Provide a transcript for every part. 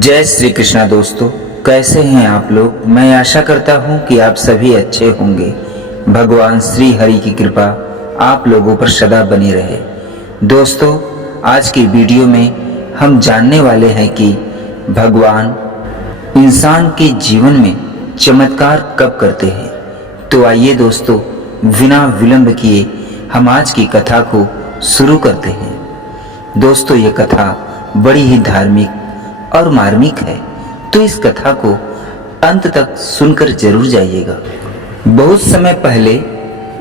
जय श्री कृष्णा दोस्तों, कैसे हैं आप लोग। मैं आशा करता हूं कि आप सभी अच्छे होंगे। भगवान श्री हरि की कृपा आप लोगों पर सदा बनी रहे। दोस्तों, आज की वीडियो में हम जानने वाले हैं कि भगवान इंसान के जीवन में चमत्कार कब करते हैं। तो आइए दोस्तों, बिना विलंब किए हम आज की कथा को शुरू करते हैं। दोस्तों, ये कथा बड़ी ही धार्मिक और मार्मिक है, तो इस कथा को अंत तक सुनकर जरूर जाइएगा। बहुत समय पहले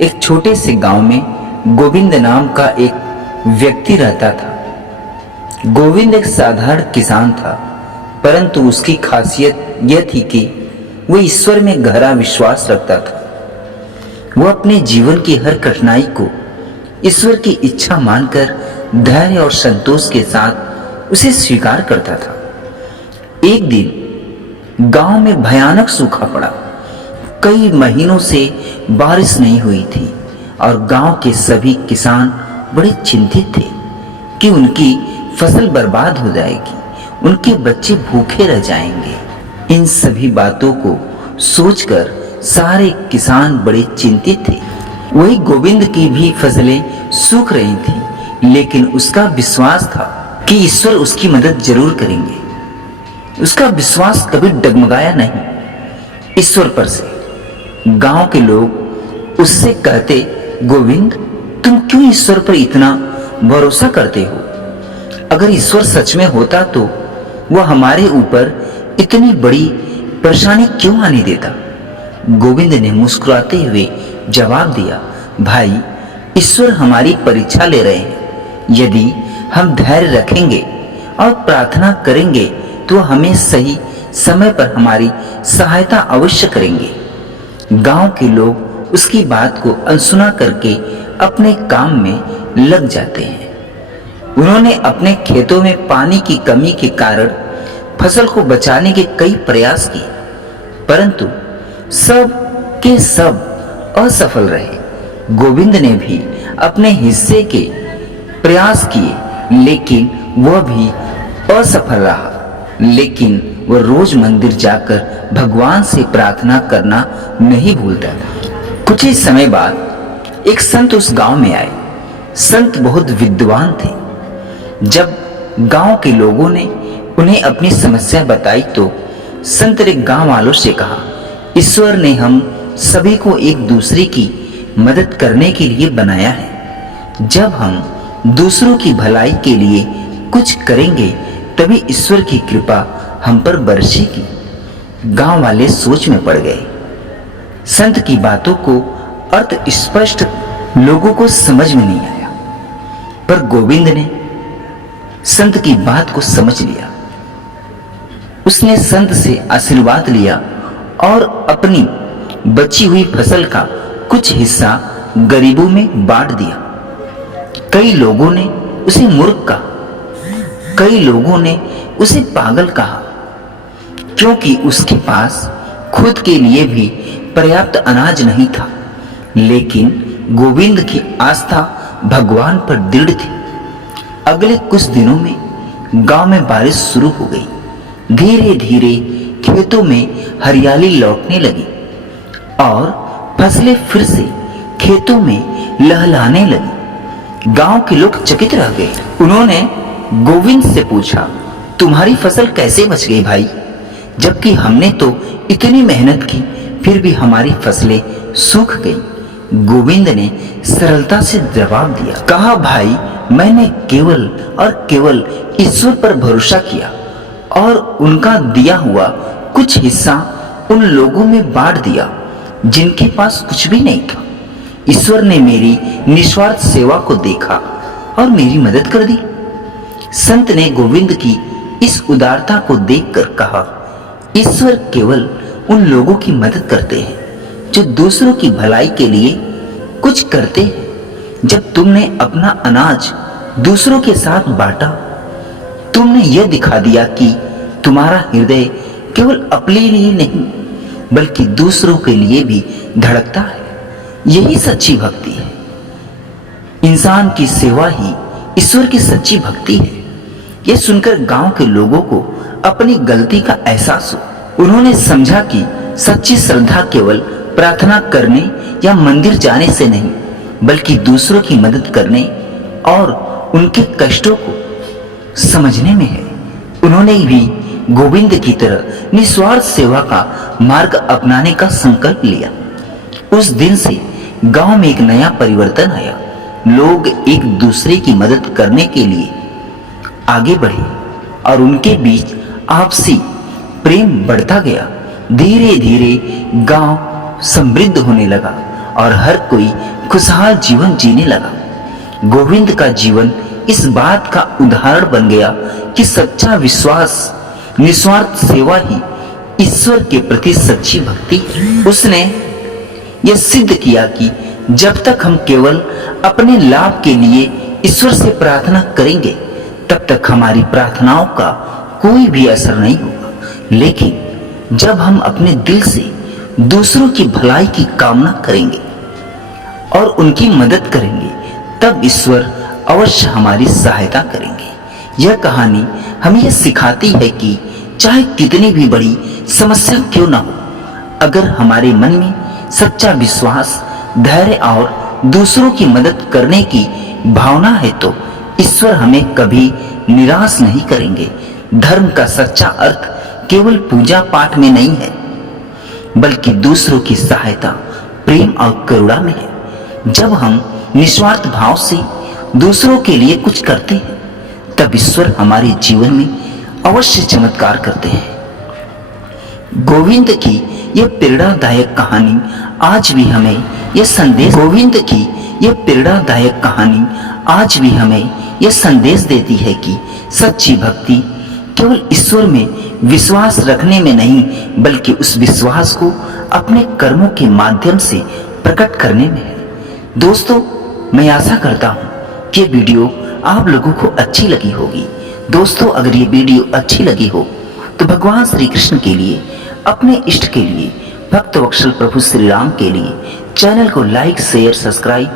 एक छोटे से गांव में गोविंद नाम का एक व्यक्ति रहता था। गोविंद एक साधारण किसान था, परंतु उसकी खासियत यह थी कि वह ईश्वर में गहरा विश्वास रखता था। वह अपने जीवन की हर कठिनाई को ईश्वर की इच्छा मानकर धैर्य और संतोष के साथ उसे स्वीकार करता था। एक दिन गांव में भयानक सूखा पड़ा। कई महीनों से बारिश नहीं हुई थी और गांव के सभी किसान बड़े चिंतित थे कि उनकी फसल बर्बाद हो जाएगी, उनके बच्चे भूखे रह जाएंगे। इन सभी बातों को सोचकर सारे किसान बड़े चिंतित थे। वही गोविंद की भी फसलें सूख रही थी, लेकिन उसका विश्वास था कि ईश्वर उसकी मदद जरूर करेंगे। उसका विश्वास कभी डगमगाया नहीं ईश्वर पर से। गांव के लोग उससे कहते, गोविंद, तुम क्यों ईश्वर पर इतना भरोसा करते हो? अगर ईश्वर सच में होता तो वह हमारे ऊपर इतनी बड़ी परेशानी क्यों आने देता? गोविंद ने मुस्कुराते हुए जवाब दिया, भाई, ईश्वर हमारी परीक्षा ले रहे हैं। यदि हम धैर्य रखेंगे और प्रार्थना करेंगे तो हमें सही समय पर हमारी सहायता अवश्य करेंगे। गांव के लोग उसकी बात को अनसुना करके अपने काम में लग जाते हैं। उन्होंने अपने खेतों में पानी की कमी के कारण फसल को बचाने के कई प्रयास किए, परंतु सब के सब असफल रहे। गोविंद ने भी अपने हिस्से के प्रयास किए, लेकिन वह भी असफल रहा। लेकिन वह रोज मंदिर जाकर भगवान से प्रार्थना करना नहीं भूलता था। कुछ ही समय बाद एक संत उस गांव में आए। संत बहुत विद्वान थे। जब गांव के लोगों ने उन्हें अपनी समस्या बताई तो संत ने गांव वालों से कहा, ईश्वर ने हम सभी को एक दूसरे की मदद करने के लिए बनाया है। जब हम दूसरों की भलाई के लिए कुछ करेंगे तभी ईश्वर की कृपा हम पर बरसेगी। गांव वाले सोच में पड़ गए। संत की बातों को अर्थ स्पष्ट लोगों को समझ में नहीं आया, पर गोविंद ने संत की बात को समझ लिया। उसने संत से आशीर्वाद लिया और अपनी बची हुई फसल का कुछ हिस्सा गरीबों में बांट दिया। कई लोगों ने उसे मूर्ख कहा, कई लोगों ने उसे पागल कहा, क्योंकि उसके पास खुद के लिए भी पर्याप्त अनाज नहीं था। लेकिन गोविंद की आस्था भगवान पर दृढ़ थी। अगले कुछ दिनों में गांव में बारिश शुरू हो गई। धीरे धीरे खेतों में हरियाली लौटने लगी और फसलें फिर से खेतों में लहलहाने लगी। गांव के लोग चकित रह गए। उन्होंने गोविंद से पूछा, तुम्हारी फसल कैसे बच गई भाई? जबकि हमने तो इतनी मेहनत की, फिर भी हमारी फसलें सूख गई। गोविंद ने सरलता से जवाब दिया, कहा, भाई, मैंने केवल और केवल ईश्वर पर भरोसा किया और उनका दिया हुआ कुछ हिस्सा उन लोगों में बांट दिया जिनके पास कुछ भी नहीं था। ईश्वर ने मेरी निस्वार्थ सेवा को देखा और मेरी मदद कर दी। संत ने गोविंद की इस उदारता को देखकर कहा, ईश्वर केवल उन लोगों की मदद करते हैं जो दूसरों की भलाई के लिए कुछ करते हैं। जब तुमने अपना अनाज दूसरों के साथ बांटा, तुमने यह दिखा दिया कि तुम्हारा हृदय केवल अपने लिए नहीं बल्कि दूसरों के लिए भी धड़कता है। यही सच्ची भक्ति है। इंसान की सेवा ही ईश्वर की सच्ची भक्ति है। ये सुनकर गांव के लोगों को अपनी गलती का एहसास हुआ। उन्होंने समझा कि सच्ची श्रद्धा केवल प्रार्थना करने या मंदिर जाने से नहीं, बल्कि दूसरों की मदद करने और उनके कष्टों को समझने में है। उन्होंने भी गोविंद की तरह निस्वार्थ सेवा का मार्ग अपनाने का संकल्प लिया। उस दिन से गांव में एक नया परिवर्तन आया। लोग एक दूसरे की मदद करने के लिए आगे बढ़े और उनके बीच आपसी प्रेम बढ़ता गया। धीरे धीरे गांव समृद्ध होने लगा और हर कोई खुशहाल जीवन जीने लगा। गोविंद का जीवन इस बात का उदाहरण बन गया कि सच्चा विश्वास, निस्वार्थ सेवा ही ईश्वर के प्रति सच्ची भक्ति है। उसने यह सिद्ध किया कि जब तक हम केवल अपने लाभ के लिए ईश्वर से प्रार्थना करेंगे, तब तक हमारी प्रार्थनाओं का कोई भी असर नहीं होगा। लेकिन जब हम अपने दिल से दूसरों की भलाई की कामना करेंगे और उनकी मदद करेंगे, तब ईश्वर अवश्य हमारी सहायता करेंगे। यह कहानी हमें यह सिखाती है कि चाहे कितनी भी बड़ी समस्या क्यों ना हो, अगर हमारे मन में सच्चा विश्वास, धैर्य और दूसरों की मदद करने की भावना है, तो ईश्वर हमें कभी निराश नहीं करेंगे। धर्म का सच्चा अर्थ केवल पूजा पाठ में नहीं है, बल्कि दूसरों की सहायता, प्रेम और करुणा में है। जब हम निस्वार्थ भाव से दूसरों के लिए कुछ करते हैं, तब ईश्वर हमारे जीवन में अवश्य चमत्कार करते हैं। गोविंद की यह प्रेरणादायक कहानी आज भी हमें यह संदेश देती है कि सच्ची भक्ति केवल ईश्वर में विश्वास रखने में नहीं, बल्कि उस विश्वास को अपने कर्मों के माध्यम से प्रकट करने में है। दोस्तों, मैं आशा करता हूँ कि वीडियो आप लोगों को अच्छी लगी होगी। दोस्तों, अगर ये वीडियो अच्छी लगी हो तो भगवान श्री कृष्ण के लिए, अपने इष्ट के लिए, भक्त वत्सल प्रभु श्री राम के लिए चैनल को लाइक, शेयर, सब्सक्राइब